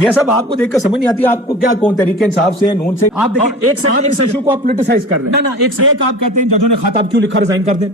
ये सब आपको देखकर समझ नहीं आती, आपको क्या कौन तरीके इंसाफ से नून से आप देखिए एक इशू को आप पोलिटिसाइज कर रहे हैं ना, एक आप कहते हैं जजों ने खाता क्यों लिखा रिजाइन कर दे,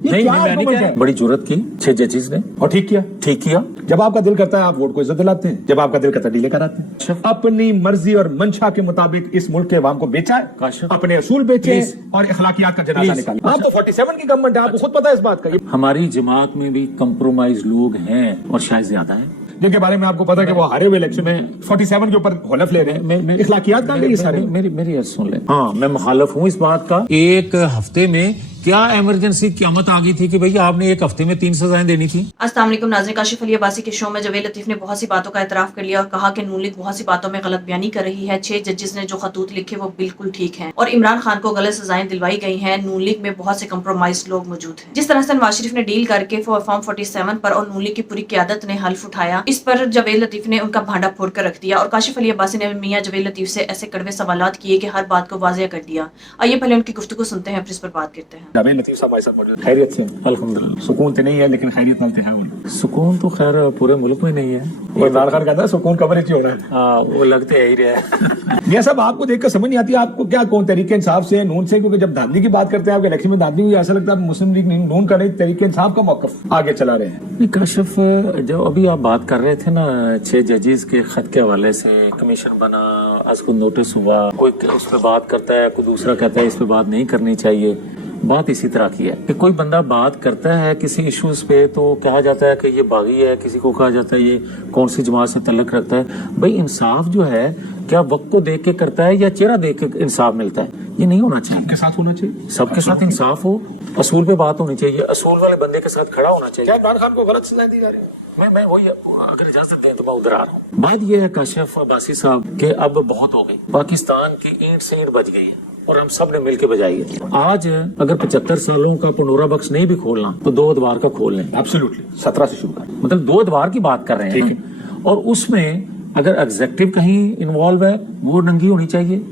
बड़ी जरूरत की 6 जजेस ने और ठीक किया। जब आपका दिल करता है आप वोट को इज्जत दिलाते हैं, जब आपका दिल करता है डीले कराते हैं। अपनी मर्जी और मंशा के मुताबिक इस मुल्क के अवाम को बेचा है, अपने असूल बेचे और इखलाकियात का जनाजा निकाला। आप तो 47 की गवर्नमेंट है, आपको खुद पता है इस बात का। हमारी जमात में भी कंप्रोमाइज लोग हैं और शायद ज्यादा है, जिनके बारे में आपको पता है कि वो हारे हुए इलेक्शन में 47 के ऊपर हलफ ले रहे हैं। इखलाकियात का ये सारे मेरी सुन ले। हाँ, मैं मुखालफ हूँ इस बात का। एक हफ्ते में क्या इमरजेंसी क़यामत आ गई थी कि भैया आपने एक हफ्ते में 3 सजाएं देनी थी। अस्सलाम वालेकुम नाज़रीन, काशिफ अली अब्बासी के शो में जवेद लतीफ ने बहुत सी बातों का एतराफ कर लिया और कहा कि नून लीग बहुत सी बातों में गलत बयानी कर रही है। 6 जजेस ने जो खतूत लिखे वो बिल्कुल ठीक हैं और इमरान खान को गलत सजाएं दिलवाई गई हैं। नून लीग में बहुत से कंप्रोमाइज लोग मौजूद हैं। जिस तरह से नवाज शरीफ ने डील करके फॉर्म 47 पर और नून लीग की पूरी क़यादत ने हल्फ उठाया, इस पर जवेद लतीफ ने उनका भांडा फोड़ कर रख दिया और काशिफ अली अब्बासी ने मियां जवेद लतीफ से ऐसे कड़वे सवालात किए कि हर बात को वाज़ेह कर दिया। आइए पहले उनकी गुफ्तगू सुनते हैं, फिर इस पर बात करते हैं। जवेद लतीफ साहब खैरियत से अल्हम्दुलिल्लाह। सुकून तो नहीं है लेकिन खैरियत मिलते हैं। सुकून तो खैर पूरे मुल्क में नहीं है। इमरान खान कहता है सुकून कबर ही हो रहा है। हाँ, वो लगते ही रहे। ये सब आपको देखकर समझ नहीं आती, आपको क्या कौन तरीके इंसाफ से नून से, क्योंकि जब धांधली की बात करते हैं आपके इलेक्शन में धांधली हुई, ऐसा लगता है मुस्लिम लीग नून का नहीं तरीके इंसाफ का मौकफ आगे चला रहे हैं। काशिफ, जो अभी आप बात कर रहे थे ना 6 जजेस के खत के हवाले से, कमीशन बना, आज को नोटिस हुआ, कोई उस पर बात करता है, कोई दूसरा कहता है इस पर बात नहीं करनी चाहिए। बात इसी तरह की है कि कोई बंदा बात करता है किसी इश्यूज पे तो कहा जाता है कि ये बागी है, किसी को कहा जाता है ये कौन सी जमात से तल्लुक रखता है। भाई इंसाफ जो है क्या वक्त को देख के करता है या चेहरा देख के इंसाफ मिलता है? ये नहीं होना चाहिए। सबके साथ होना चाहिए, सबके साथ इंसाफ हो, असूल पे बात होनी चाहिए, असूल वाले बंदे के साथ खड़ा होना चाहिए। इमरान खान को गलत सजाएं दी जा रही है। मैं वही, अगर इजाजत दें तो मैं उधर आ रहा हूँ। बात यह है काशिफ अब्बासी साहब कि अब बहुत हो गई, पाकिस्तान की ईंट से ईंट बज गई है और हम सब ने मिलकर बजाई है। आज अगर 75 सालों का पंडोरा बॉक्स नहीं भी खोलना तो 2 अदवार का खोल लें। एब्सोल्युटली 17 से शुरू करें, मतलब 2 अदवार की बात कर रहे हैं और उसमें अगर एग्जेक्टिव कहीं इन्वॉल्व है वो नंगी होनी चाहिए,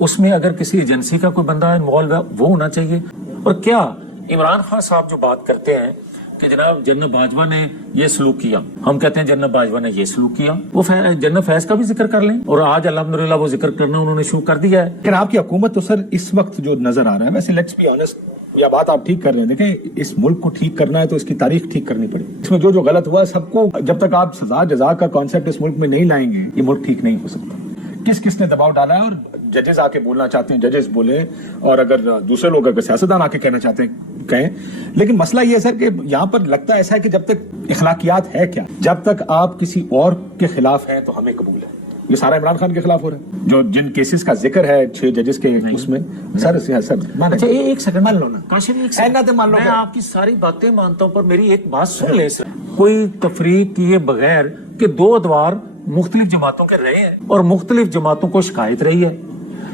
उसमें अगर किसी एजेंसी का कोई बंदा इन्वॉल्व है वो होना चाहिए। और क्या इमरान खान साहब जो बात करते हैं कि जनाब जनरल बाजवा ने ये सलूक किया, हम कहते हैं जनरल बाजवा ने ये सलूक किया, वो जनरल फैज का भी जिक्र कर लें और आज अल्हम्दुलिल्लाह वो जिक्र करना उन्होंने शुरू कर दिया है। लेकिन आपकी हुकूमत तो सर इस वक्त जो नजर आ रहा है, वैसे लेट्स बी ऑनेस्ट, या बात आप ठीक कर रहे हैं। देखें, इस मुल्क को ठीक करना है तो इसकी तारीख ठीक करनी पड़ेगी। इसमें जो गलत हुआ सबको, जब तक आप सजा जजा का कॉन्सेप्ट इस मुल्क में नहीं लाएंगे ये मुल्क ठीक नहीं हो सकता। किसने दबाव डाला है और जजेस आके बोलना चाहते हैं जजेस बोले, और अगर दूसरे लोग अगर सियासतदान आके कहना चाहते हैं कहें। लेकिन मसला ये है सर कि यहाँ पर लगता ऐसा है कि जब तक इखलाकियात है क्या, जब तक आप किसी और के खिलाफ हैं तो हमें कबूल है। ये सारा इमरान खान के खिलाफ हो रहा है। जो जिन केसेस का जिक्र है 6 जजेस के उसमें सर अच्छा एक सेकंड मान लो ना काशिफ, मान लो, मैं आपकी सारी बातें मानता हूँ पर मेरी एक बात सुन ले सर। कोई तफरीक किए बगैर कि 2 अदवार मुख्तलिफ जमातों के रहे हैं और मुख्तलिफ जमातों को शिकायत रही है,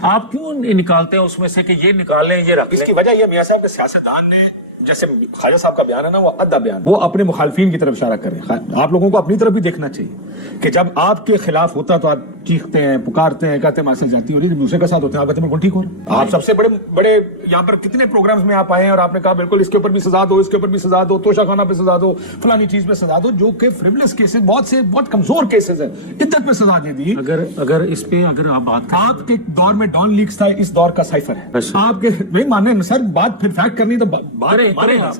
आप क्यों निकालते हैं उसमें से कि ये निकालें ये रख लें? इसकी वजह ये मियां साहब के सियासतदान ने, जैसे ख्वाजा साहब का बयान है ना, वो अद्दा बयान, वो अपने मुखालफिन की तरफ इशारा कर रहे हैं। आप लोगों को अपनी तरफ भी देखना चाहिए कि जब आपके खिलाफ होता तो आप चीखते हैं, पुकारते हैं, कहते हैं हमारे साथ जाती हो रही है, दूसरे के साथ होते हैं आप कहते हैं बिल्कुल ठीक हो रहा है। आप सबसे बड़े यहाँ पर कितने प्रोग्राम्स में आप आए हैं और आपने कहा बिल्कुल इसके ऊपर भी सजा दो, इसके ऊपर भी सजा दो, तोशाखाना पे सजा दो, फलानी चीज पे सजा दो, जो कि फ्रिवलेस केसेस, बहुत कमजोर केसेस है, इद्दत पे सजा दे दी। अगर इस पे अगर आप बात, आपके दौर में डॉन लीक्स था, इस दौर का साइफर है। आपके नहीं माने सर, बात फिर फैक्ट करनी तो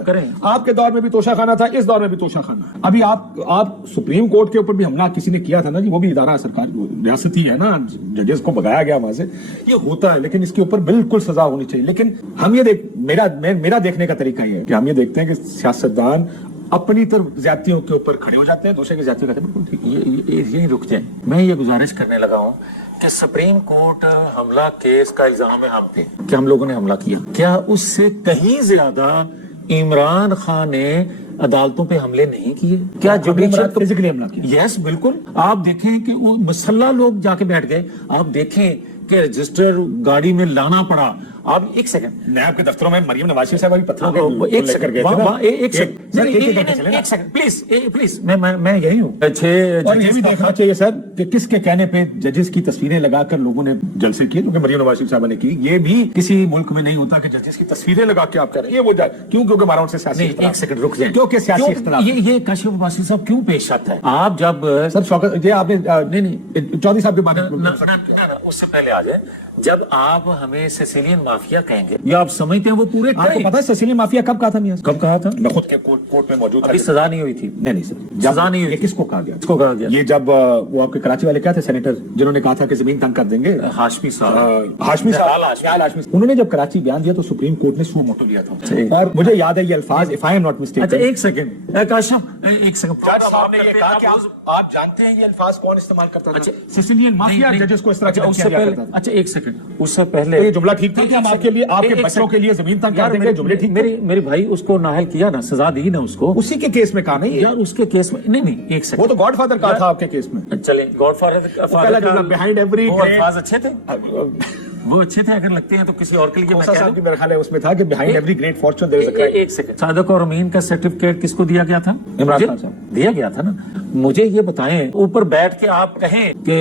करें। आपके दौर में भी तोशाखाना था, इस दौर में भी तोशाखाना। अभी आप सुप्रीम कोर्ट के ऊपर भी हमला किसी ने किया था ना जी, वो भी इदारा सरकार रियासती है ना, जजेस को भगाया गया वहां से, ये होता है। लेकिन इसके ऊपर बिल्कुल सजा होनी चाहिए। लेकिन हम ये मेरा देखने का तरीका ये है कि हम ये देखते हैं कि सियासतदान अपनी तरफ ज्यादतियों के ऊपर खड़े हो जाते हैं, दूसरे की ज्यादतियों का बिल्कुल ठीक यही रुक जाए। मैं ये गुजारिश करने लगा हूँ कि सुप्रीम कोर्ट हमला केस का इल्जाम है हम पे कि हम लोगों ने हमला किया, क्या उससे कहीं ज्यादा इमरान खान ने अदालतों पे हमले नहीं किए? क्या जुडिशियल फिजिकली हमला किया? यस बिल्कुल। आप देखें कि वो मुसल्ला लोग जाके बैठ गए, आप देखें के रजिस्टर गाड़ी में लाना पड़ा। आप एक सेकंड, नैब के दफ्तरों में मरियम नवाज शरीफ साहब अभी पत्थरों के एक सेकंड, एक सेकंड, प्लीज, मैं यही हूँ। और ये भी देखना चाहिए सर कि किसके कहने पे जजेस की तस्वीरें लगाकर लोगों ने जलसे किए, क्योंकि मरियम नवाज शरीफ साहब ने की। ये भी किसी मुल्क में नहीं होता कि जजेस की तस्वीरें लगा के आप कर रहे हैं। ये वो क्यों? क्योंकि हमारा उनसे सियासी एक सेकंड रुक जाए, क्योंकि सियासी इख्तिलाफ। ये काशिफ अब्बासी साहब क्यों पेश आता है? आप जब सर शौकत ये आपने नहीं चौधरी साहब के बारे में उससे पहले आ जाए, जब आप हमें सिसिलियन माफिया कहेंगे या आप समझते हैं वो पूरे आपको पता है सिसिलियन माफिया कब कहा था? मियां कब कहा था? मैं खुद के कोर्ट में मौजूद था। अभी सजा नहीं हुई थी। नहीं सर, सजा नहीं हुई। ये किसको कहा गया? किसको कहा गया? ये जब वो आपके कराची वाले क्या थे सेनेटर, जिन्होंने कहा था कि जमीन तंग कर देंगे, हाशमी साहब, हाशमी साहब, उन्होंने जब कराची बयान दिया तो सुप्रीम कोर्ट ने सू मोटो लिया था। और मुझे याद है ये अल्फाज, if I am not mistaken. अच्छा एक सेकंड काशिफ, एक सेकंड, जज साहब ने ये कहा कि आप जानते हैं ये अल्फाज कौन इस्तेमाल करता था? सिसिलियन माफिया जजेस को इस तरह उससे पहले, अच्छा एक सेकंड, उससे पहले ये जुमला ठीक था कि हम आपके लिए, आपके बच्चों के लिए जमीन तंग कर देंगे, जुमले ठीक? मेरे भाई उसको नाहल किया ना, सजा दी ना उसको। उसी के केस में कहा नहीं यार, उसके केस में नहीं, एक सेकंड, वो तो गॉडफादर कहा था आपके केस में। चले गॉडफादर बिहाइंड एवरी अल्फाज अच्छे थे, वो अच्छे थे। अगर लगते हैं तो किसी और के लिए मैं कह दूं। मेरा ख्याल है उसमें था कि behind every great fortune there is a crime. एक सेकंड, सादक और अमीन का सर्टिफिकेट किसको दिया गया था? इमरान खान साहब दिया गया था ना। मुझे ये बताएं, ऊपर बैठ के आप कहें कि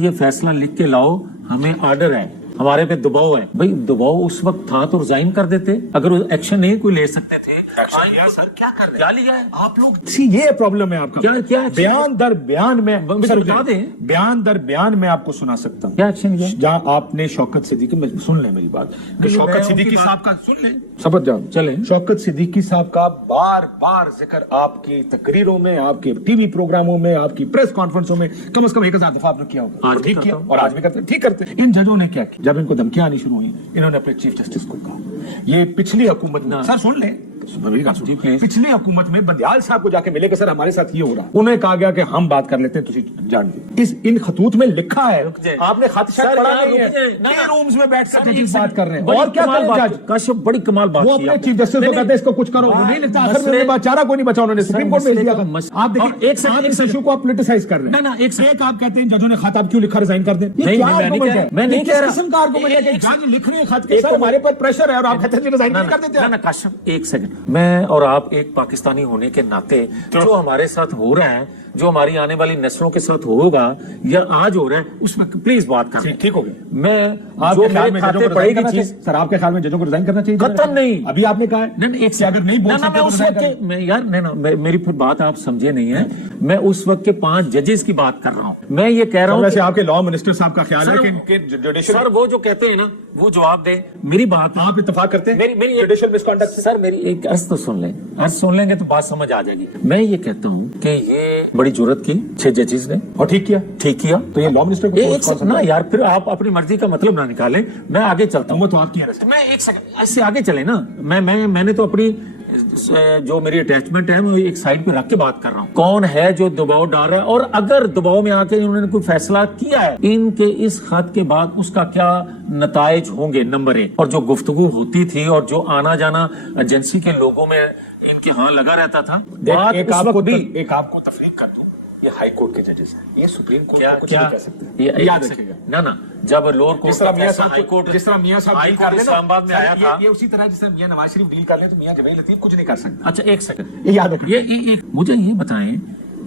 ये फैसला लिख के लाओ, हमें ऑर्डर है, हमारे पे दबाव है। भाई दबाव उस वक्त था तो रिजाइन कर देते, अगर एक्शन नहीं कोई ले सकते थे। सर क्या कर रहे हैं? क्या लिया है आप लोग? ये प्रॉब्लम है आपका। क्या बयान दर बयान में सर बता दें, बयान दर बयान में आपको सुना सकता हूँ क्या एक्शन लिया। जहाँ आपने शौकत सिद्दीकी में, सुन ले मेरी बात, कि शौकत सिद्दीकी साहब का सुन ले, समझ जाओ, चले। शौकत सिद्दीकी साहब का बार बार जिक्र आपकी तकरीरों में, आपके टीवी प्रोग्रामों में, आपकी प्रेस कॉन्फ्रेंसों में कम से कम 1000 दफा आपने किया होगा। आज ठीक किया और आज भी करते, ठीक करते। इन जजों ने क्या किया? जब इनको धमकियां आनी शुरू हुई, इन्होंने अपने चीफ जस्टिस को कहा, ये पिछली हुकूमत में, सर सुन ले, पिछली हुकूमत में बंदियाल साहब को जाके मिले कि सर हमारे साथ ये हो रहा है। उन्हें कहा गया कि हम बात कर लेते हैं, तुझे जान दे। इन खतूत में लिखा है, आपने खत शत पढ़ा नहीं है, रूम्स में बैठ कर बात कर रहे हैं। और क्या करें जज? काशिफ बड़ी कमाल बात, वो अपने चीफ जस्टिस को कहते हैं इसको कुछ करो, वो नहीं लिखता। आखिर में बेचारा कोई नहीं बचा, उन्होंने सुप्रीम कोर्ट में दिया। आप देखिए, एक इशू को आप पॉलिटिसाइज कर रहे हैं। एक आप कहते हैं जजों ने खत आप क्यों लिखा, रिजाइन कर दें। मैं नहीं कह रहा, किस्म का आर्गुमेंट है कि जज लिख रहे हैं खत के, सर हमारे पर प्रेशर है और आप कहते हैं रिजाइन कर देते हैं। काशिफ एक सेकंड, मैं और आप एक पाकिस्तानी होने के नाते जो हमारे साथ हो रहा है, जो हमारी आने वाली नस्लों के साथ होगा या आज हो रहा है, उसमें प्लीज बात करें। ठीक हो गया। मैं आपके ख्याल में जजों को पड़ेगी चीज, सर आपके ख्याल में जजों को रिजाइन करना चाहिए? खत्म नहीं, अभी आपने कहा है नहीं, एक से अगर नहीं बोल सकते उस वक्त मैं यार नहीं, मेरी फिर बात आप समझे नहीं है। मैं उस वक्त के 5 जजेस की बात कर रहा हूँ। मैं ये कह रहा हूँ, वैसे आपके लॉ मिनिस्टर साहब का ख्याल है कि जुडिशियल, सर वो जो कहते हैं ना, वो जवाब दे। मेरी बात आप इत्तेफाक करते हैं मेरी जुडिशियल मिसकंडक्ट? सर मेरी एक अर्ज तो सुन लें, अर्ज सुन लेंगे तो बात समझ आ जाएगी। मैं ये कहता हूँ कि ये बड़ी जरूरत की 6 जजेस ने, और ठीक किया। तो ये लॉ मिनिस्टर एक ना यार, फिर आप अपनी मर्जी का मतलब ना निकाले, मैं आगे चलता हूँ। तो आपकी है, मैं एक सेकंड ऐसे आगे चले ना, मैंने तो अपनी जो मेरी अटैचमेंट है मैं एक साइड पे रख के बात कर रहा हूँ। कौन है जो दबाव डाल रहा है, और अगर दबाव में आके उन्होंने कोई फैसला किया है, इनके इस खत के बाद उसका क्या नताइज होंगे, नंबर 1। और जो गुफ्तगू होती थी और जो आना जाना एजेंसी के लोगों में इनके यहाँ लगा रहता था, एक आपको तफरीक कर दूं, ये हाई कोर्ट के जजेस हैं, ये सुप्रीम कोर्ट को कुछ नहीं कह सकते। याद रखिएगा ना, जब लोअर कोर्ट, जिस तरह मियां साहब हाई कोर्ट इस्लामाबाद में आया था, ये उसी तरह जिस तरह मियां नवाज शरीफ डील कर ले तो मियां जवेद लतीफ कुछ नहीं कर सकता। अच्छा एक सेकंड, याद रखिए। ये मुझे ये बताएं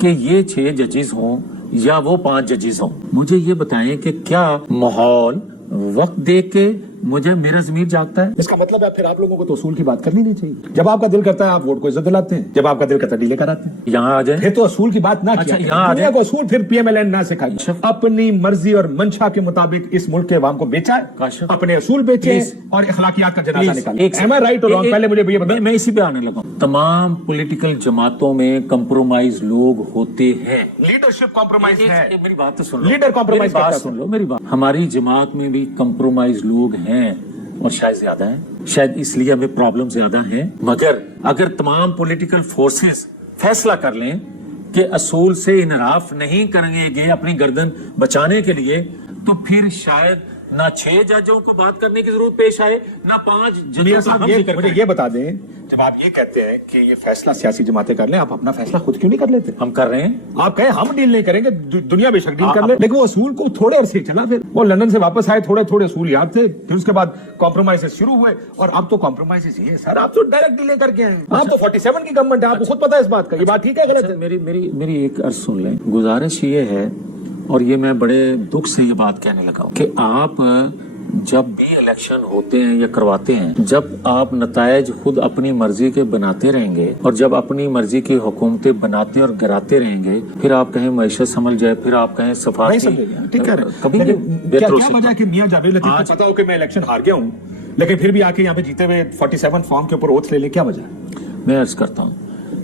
कि ये 6 जजेस हों या वो 5 जजेस हों, मुझे ये बताएं कि क्या माहौल वक्त देख के मुझे मेरा ज़मीर जागता है? इसका मतलब है फिर आप लोगों को तो असूल की बात करनी नहीं चाहिए। जब आपका दिल करता है आप वोट को इज्जत दिलाते हैं, जब आपका दिल करता है डीले कराते हैं। यहाँ आ जाए फिर तो असूल की बात ना अच्छा, किया, यहाँ आ जाए को असूल फिर पीएमएलएन ना सिखाए। अपनी मर्जी और मंशा के मुताबिक इस मुल्क के अवाम को बेचा है, अपने असूल बेचे और इखलाकियात का जनाजा निकाले। Am I right or wrong? पहले मुझे ये बताएं। मैं इसी पे आने लगा। तमाम पॉलिटिकल जमातों में कंप्रोमाइज लोग होते हैं, लीडरशिप कॉम्प्रोमाइज है। मेरी बात तो सुन लो, लीडर कॉम्प्रोमाइज बात सुन लो, मेरी बात। हमारी जमात में भी कंप्रोमाइज लोग हैं और शायद ज्यादा है, शायद इसलिए हमें प्रॉब्लम ज्यादा है। मगर अगर तमाम पॉलिटिकल फोर्सेस फैसला कर लें कि असूल से इनराफ नहीं करेंगे अपनी गर्दन बचाने के लिए, तो फिर शायद نہ 6 ججوں کو بات کرنے کی ضرورت پیش آئے, نہ 5 ججوں میاں کا صاحب ہم ذکر مجھے کریں. یہ بتا دیں, جب آپ یہ کہتے ہیں کہ یہ فیصلہ سیاسی جماعتیں کر لیں, آپ اپنا فیصلہ خود کیوں نہیں کر لیتے؟ ہم کر رہے ہیں. آپ کہیں ہم ڈیل نہیں کریں گے, دنیا بے شک ڈیل کر لے, لیکن وہ اصول کو تھوڑے عرصے چلا, پھر وہ لندن سے واپس آئے, تھوڑے تھوڑے اصول یاد تھے, پھر اس کے بعد کمپرومائز شروع ہوئے, اور اب تو کمپرومائز یہ ہے سر, آپ تو ڈائریکٹ ڈیلیں کر کے ہیں. آپ تو 47 کی گورنمنٹ ہے, آپ کو خود پتا ہے اس بات کا, یہ بات ٹھیک ہے غلط ہے؟ میری ایک عرض سن لیں. گزارش یہ ہے, اور یہ میں بڑے دکھ سے یہ بات کہنے لگا ہوں, کہ آپ جب بھی الیکشن ہوتے ہیں یا کرواتے ہیں, جب آپ نتائج خود اپنی مرضی کے بناتے رہیں گے, اور جب اپنی مرضی کی حکومتیں بناتے اور گراتے رہیں گے, پھر آپ کہیں معیشت سنبھل جائے, پھر آپ کہیں صفائی, کبھی کیا وجہ ہے کہ میاں جاوید لطیف کو پتا ہو کہ میں الیکشن ہار گیا ہوں, لیکن پھر بھی آ کے یہاں پہ جیتے ہوئے 47 فارم کے اوپر اوتھ لے لے, کیا وجہ ہے؟ میں عرض کرتا ہوں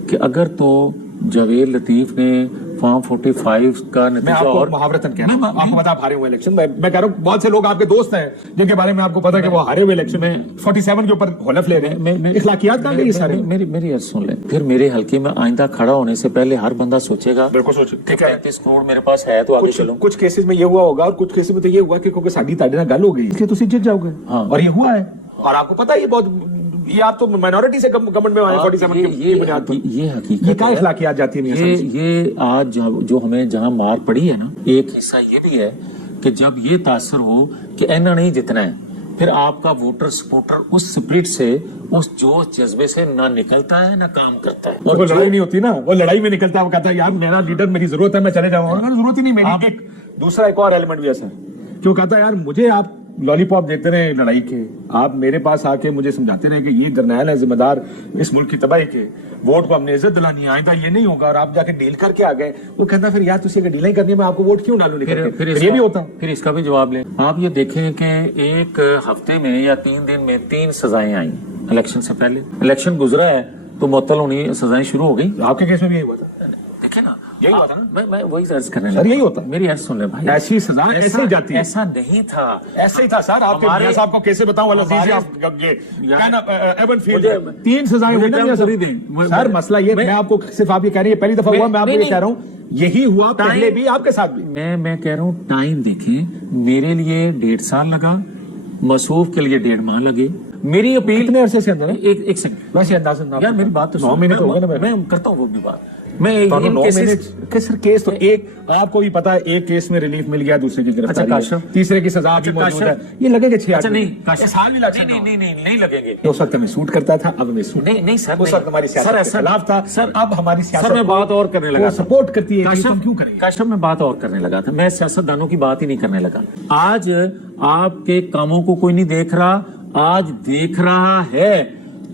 کہ اگر تو جاوید لطیف نے فارم 45 کا میں نتیجہ, آپ کو اور محاورتاً کہہ رہا ہوں, آپ کو پتا آپ ہارے ہوئے الیکشن, میں کہہ رہا ہوں بہت سے لوگ آپ کے دوست ہیں جن کے بارے میں آپ کو پتا کہ وہ ہارے ہوئے الیکشن میں 47 کے اوپر حلف لے رہے ہیں, اخلاقیات کہاں گئی سارے؟ میری عرض سن لیں. پھر میرے حلقے میں آئندہ کھڑا ہونے سے پہلے ہر بندہ سوچے گا, بالکل سوچ, ٹھیک ہے, 35 کروڑ میرے پاس ہے تو آگے چلو. کچھ کیسز میں یہ ہوا ہوگا, اور کچھ کیسز میں تو یہ ہوا کہ کیونکہ ساڈی تاڑے نال گل ہو گئی, اس لیے تسی جت جاؤ گے, اور یہ ہوا ہے, اور آپ کو پتا یہ بہت, یہ آپ تو مائنورٹی سے گورنمنٹ میں آئے 47 کی بنیاد پر, یہ حقیقت یہ کیا اخلاقیات جاتی ہیں؟ یہ آج جو ہمیں جہاں مار پڑی ہے نا, ایک حصہ یہ بھی ہے کہ جب یہ تاثر ہو کہ اینا نہیں جتنا ہے, پھر آپ کا ووٹر سپورٹر اس اسپرٹ سے, اس جوش جذبے سے نہ نکلتا ہے نہ کام کرتا ہے. اور وہ لڑائی نہیں ہوتی نا, وہ لڑائی میں نکلتا ہے, وہ کہتا ہے یار میرا لیڈر, میری ضرورت ہے, میں چلے جاؤں گا, ضرورت ہی نہیں میری. ایک دوسرا ایک اور ایلیمنٹ بھی ایسا ہے کہ وہ کہتا ہے یار مجھے آپ لالی پاپ دیتے رہے لڑائی کے, آپ میرے پاس آ کے مجھے سمجھاتے رہے کہ یہ جرنیل ہے ذمہ دار اس ملک کی تباہی کے, ووٹ کو ہم نے عزت دلانی ہے, آئندہ یہ نہیں ہوگا, اور آپ جا کے ڈیل کر کے آ گئے. وہ کہتا ہے پھر یار تجھے اگر ڈیل نہیں کرنی ہے, میں آپ کو ووٹ کیوں ڈالوں؟ پھر یہ بھی ہوتا. پھر اس کا بھی جواب لیں. آپ یہ دیکھیں کہ ایک ہفتے میں یا 3 دن میں 3 سزائیں آئیں الیکشن سے پہلے. الیکشن گزرا ہے تو معطل ہونی سزائیں شروع ہو گئی. آپ کے کیس میں بھی یہی ہوا تھا, دیکھیں نا, یہی ہوا تھا نا, میں وہی عرض کرنے سر یہی ہوتا. میری عرض سن لیں بھائی, ایسی سزا ایسے ہی جاتی ہے. ایسا نہیں تھا, ایسے ہی تھا سر. آپ کے میاں صاحب کو کیسے بتاؤں, ایون فیلڈ 3 سزائیں ہوئی نا سر. مسئلہ یہ, میں آپ کو صرف آپ یہ کہہ رہی ہے پہلی دفعہ ہوا, میں آپ کو یہ کہہ رہا ہوں یہی ہوا پہلے بھی آپ کے ساتھ بھی. میں کہہ رہا ہوں ٹائم دیکھیں, میرے لیے 1.5 سال لگا, مصروف کے لیے 1.5 ماہ لگے. میری اپیل کتنے عرصے سے اندر ہے؟ ایک سیکنڈ ویسے اندازن یار میری بات تو 9 مہینے تو ہو گئے نا. میں کرتا ہوں وہ بھی بات. میں 9 مہینے سر کیس تو ایک, آپ کو بھی پتا ہے ایک کیس میں ریلیف مل گیا, دوسرے کی گرفتاری, تیسرے کی سزا بھی موجود ہے. یہ لگے گا 6 سال نہیں لگیں گے. اس وقت ہمیں سوٹ کرتا تھا, اب ہمیں سوٹ نہیں سر, اس وقت ہماری سیاست کے خلاف تھا, اب ہماری سیاست میں بات اور کرنے لگا, سپورٹ کرتی ہے. کیوں کریں؟ کاشف میں بات اور کرنے لگا تھا, میں سیاست دانوں کی بات ہی نہیں کرنے لگا. آج آپ کے کاموں کو کوئی نہیں دیکھ رہا, آج دیکھ رہا ہے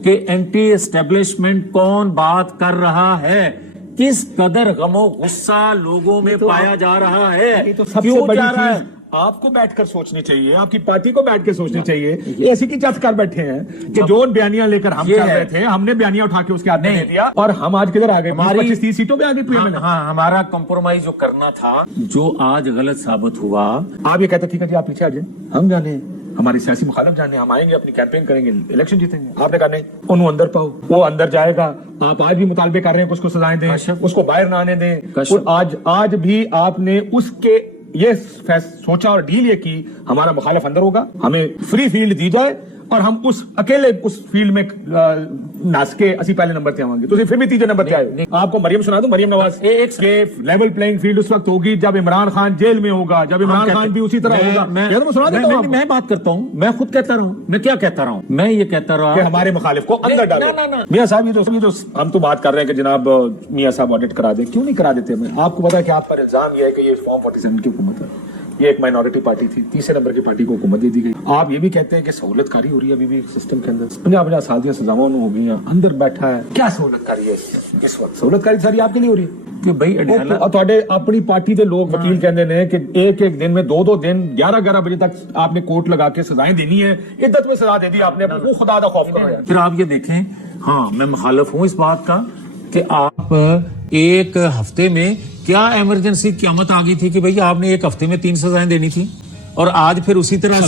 کہ اینٹی اسٹیبلشمنٹ کون بات کر رہا ہے, کس قدر غم و غصہ لوگوں میں پایا جا رہا ہے. یہ تو سب سے بڑی چیز آپ کو بیٹھ کر سوچنی چاہیے, آپ کی پارٹی کو بیٹھ کے سوچنی چاہیے. یہ ایسی کی چت کر بیٹھے ہیں کہ جو بیانیاں لے کر ہم چل رہے تھے, ہم نے بیانیاں اٹھا کے اس کے ہاتھ میں دے دیا, اور ہم آج کدھر آ گئے, 25-30 سیٹوں پہ آ گئے. ہاں, ہمارا کمپرومائز جو کرنا تھا, جو آج غلط ثابت ہوا. آپ یہ کہتے ٹھیک ہے جی آپ پیچھے آ جائیں, ہم جانے, ہماری سیاسی مخالف جانے, ہم آئیں گے, اپنی کیمپین کریں گے, الیکشن جیتیں گے. آپ نے کہا نہیں, انہوں اندر پاؤ, وہ اندر جائے گا. آپ آج بھی مطالبے کر رہے ہیں کہ اس کو سزائیں دیں, اس کو باہر نہ آنے دیں. آج بھی آپ نے اس کے یہ سوچا اور ڈیل یہ کی, ہمارا مخالف اندر ہوگا, ہمیں فری فیلڈ دی جائے, اور ہم اس اکیلے اس فیلڈ میں ناس کے اسی پہلے نمبر پہ آؤں گے. تو پھر بھی 3 نمبر پہ آئے. آپ کو مریم سنا دوں, مریم نواز, ایک لیول پلینگ فیلڈ اس وقت ہوگی جب عمران خان جیل میں ہوگا, جب عمران خان بھی اسی طرح ہوگا. میں بات کرتا ہوں, میں خود کہتا رہا ہوں, میں کیا کہتا رہا ہوں, میں یہ کہتا رہا کہ ہمارے مخالف کو اندر ڈالو. میاں صاحب یہ جو ہم تو بات کر رہے ہیں کہ جناب میاں صاحب آڈٹ کرا دیں, کیوں نہیں کرا دیتے؟ آپ کو پتا ہے کہ آپ پر الزام یہ ہے کہ یہ فارم 47 کی حکومت ہے, یہ ایک مائنورٹی پارٹی تھی, 3 نمبر کی پارٹی کو حکومت دے دی گئی. آپ یہ بھی کہتے ہیں کہ سہولت کاری ہو رہی ہے ابھی بھی سسٹم کے اندر, 50 سال کی سزاؤں ہو گئی ہیں, اندر بیٹھا ہے. کیا سہولت کاری ہے اس وقت؟ سہولت کاری ساری آپ کے لیے ہو رہی ہے کہ بھائی تھوڑے اپنی پارٹی کے لوگ وکیل کہتے ہیں کہ ایک دن میں 2 دن 11 بجے تک آپ نے کوٹ لگا کے سزائیں دینی ہے. عدت میں سزا دے دی آپ نے, وہ خدا دا خوف کرو. پھر آپ یہ دیکھیں, ہاں میں مخالف ہوں اس بات کا کہ آپ ایک ہفتے میں, کیا ایمرجنسی قیامت آ گئی تھی کہ بھئی آپ نے ایک ہفتے میں 3 سزائیں دینی تھی, اور آج پھر اسی طرح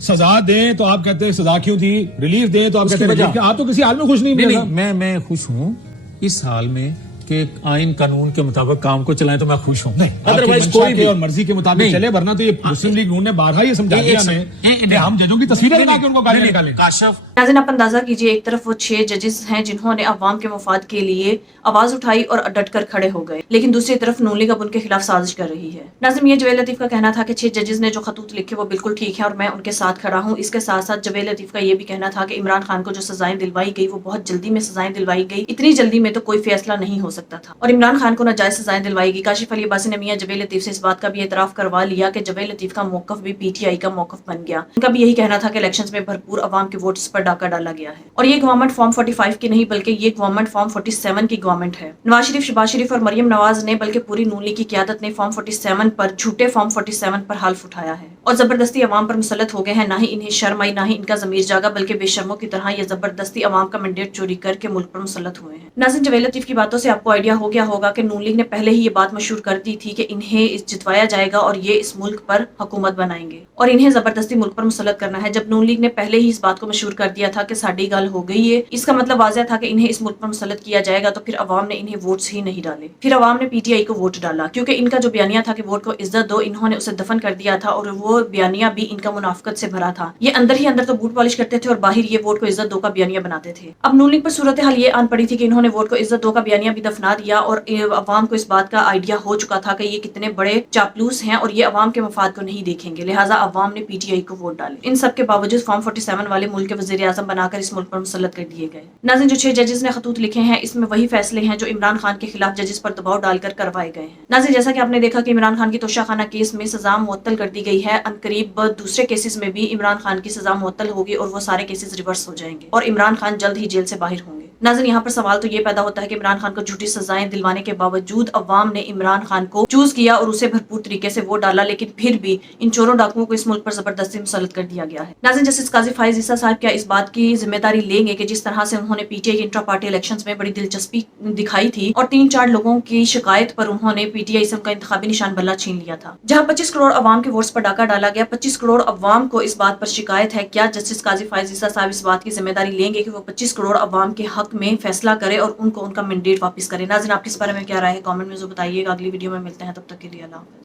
سزا دیں تو آپ کہتے ہیں سزا کیوں تھی, ریلیف دیں تو آپ کہتے ہیں. آپ تو کسی حال میں خوش نہیں. میں خوش ہوں. اس حال میں کہ آئین قانون کے مطابق کام کو چلائیں تو میں خوش ہوں. ادروائز کوئی بھی اور مرضی کے مطابق چلے, ورنہ تو یہ مسلم لیگ نون نے بارہا یہ سمجھا دیا ہمیں کہ ہم ججوں کی تصویریں لگا کے ان کو گالیاں نکالیں. ناظرین آپ اندازہ کیجئے, ایک طرف وہ 6 ججز ہیں جنہوں نے عوام کے مفاد کے لیے آواز اٹھائی اور ڈٹ کر کھڑے ہو گئے, لیکن دوسری طرف نون لیگ اب ان کے خلاف سازش کر رہی ہے. ناظرین یہ جویل لطیف کا کہنا تھا کہ 6 ججز نے جو خطوط لکھے وہ بالکل ٹھیک ہیں اور میں ان کے ساتھ کھڑا ہوں. اس کے ساتھ ساتھ جویل لطیف کا یہ بھی کہنا تھا کہ عمران خان کو جو سزائیں دلوائی گئی وہ بہت جلدی میں سزائیں دلوائی گئی, اتنی جلدی میں تو کوئی فیصلہ نہیں ہو سکتا تھا, اور عمران خان کو ناجائز سزائیں دلوائی گئی. کاشف علی عباسی نے میاں جویل لطیف سے اس بات کا بھی اعتراف کروا لیا کہ جویل لطیف کا موقف بھی پی ٹی آئی کا موقف بن گیا. ان کا بھی یہی کہنا تھا کہ الیکشنز میں بھرپور عوام کے ووٹس پر ڈاکہ ڈالا گیا ہے, اور یہ گورنمنٹ فارم 45 کی نہیں بلکہ یہ گورنمنٹ فارم 47 کی گورنمنٹ ہے. نواز شریف, شہباز شریف اور مریم نواز نے بلکہ پوری نون لیگ کی قیادت نے فارم 47 پر, جھوٹے فارم 47 پر حلف اٹھایا ہے اور زبردستی عوام پر مسلط ہو گئے ہیں. نہ ہی انہیں شرم آئی, نہ ہی ان کا ضمیر جاگا, بلکہ بے شرموں کی طرح یہ زبردستی عوام کا مینڈیٹ چوری کر کے ملک پر مسلط ہوئے ہیں. ناظرین جویل لطیف کی باتوں سے آپ کو آئیڈیا ہو گیا ہوگا کہ نون لیگ نے پہلے ہی یہ بات مشہور کر دی تھی کہ انہیں جتوایا جائے گا اور یہ اس ملک پر حکومت بنائیں گے اور انہیں زبردستی ملک پر مسلط کرنا ہے. جب نون لیگ نے پہلے ہی اس بات کو مشہور کر دیا تھا کہ ساڈی گل ہو گئی ہے, اس کا مطلب واضح تھا کہ انہیں اس ملک پر مسلط کیا جائے گا, تو پھر عوام نے انہیں ووٹس ہی نہیں ڈالے. پھر عوام نے پی ٹی آئی کو ووٹ ڈالا, کیونکہ ان کا جو بیانیہ تھا کہ ووٹ کو عزت دو, انہوں نے اسے دفن کر دیا تھا, اور وہ بیانیہ بھی ان کا منافقت سے بھرا تھا. یہ اندر ہی اندر تو بوٹ پالش کرتے تھے اور باہر یہ ووٹ کو عزت دو کا بیانیہ بناتے تھے. اب نون لیگ پر صورتحال یہ آن پڑی تھی کہ انہوں نے ووٹ کو عزت دو کا بیانیہ بھی دفنا دیا, اور عوام کو اس بات کا آئیڈیا ہو چکا تھا کہ یہ کتنے بڑے چاپلوس ہیں اور یہ عوام کے مفاد کو نہیں دیکھیں گے, لہٰذا عوام نے پی ٹی آئی کو ووٹ ڈالے. ان سب کے باوجود فارم 47 والے ملک کے وزیر اعظم بنا کر اس ملک پر مسلط کر دیے گئے. ناظرین جو 6 ججز نے خطوط لکھے ہیں اس میں وہی فیصلے ہیں جو عمران خان کے خلاف ججز پر دباؤ ڈال کر کروائے گئے ہیں. ناظرین جیسا کہ آپ نے دیکھا کہ عمران خان کی توشہ خانہ کیس میں سزا معطل کر دی گئی ہے, ان قریب دوسرے کیسز میں بھی عمران خان کی سزا معطل ہوگی اور وہ سارے کیسز ریورس ہو جائیں گے اور عمران خان جلد ہی جیل سے باہر ہوں گے. ناظرین یہاں پر سوال تو یہ پیدا ہوتا ہے کہ عمران خان کو جھوٹی سزائیں دلوانے کے باوجود عوام نے عمران خان کو چوز کیا اور اسے بھرپور طریقے سے ووٹ ڈالا, لیکن پھر بھی ان چوروں ڈاکوؤں کو اس ملک پر زبردستی مسلط کر دیا گیا ہے. ناظرین جسٹس قاضی فائز عیسیٰ صاحب کیا اس بات کی ذمہ داری لیں گے کہ جس طرح سے انہوں نے پی ٹی آئی کے انٹرا پارٹی الیکشنز میں بڑی دلچسپی دکھائی تھی اور 3-4 لوگوں کی شکایت پر انہوں نے پی ٹی آئی سے ان کا انتخابی نشان بلہ چھین لیا تھا, جہاں 25 کروڑ عوام کے ووٹس پر ڈاکہ ڈالا گیا. 25 کروڑ عوام کو اس بات پر شکایت ہے, کیا جسٹس قاضی فائز عیسیٰ صاحب اس بات کی ذمہ داری لیں گے کہ وہ 25 کروڑ عوام کے حق میں فیصلہ کرے اور ان کو ان کا مینڈیٹ واپس کرے؟ ناظرین آپ کے اس بارے میں کیا رائے ہے, کامنٹ میں ضرور بتائیے گا. اگلی ویڈیو میں ملتے ہیں, تب تک کے لیے اللہ حافظ.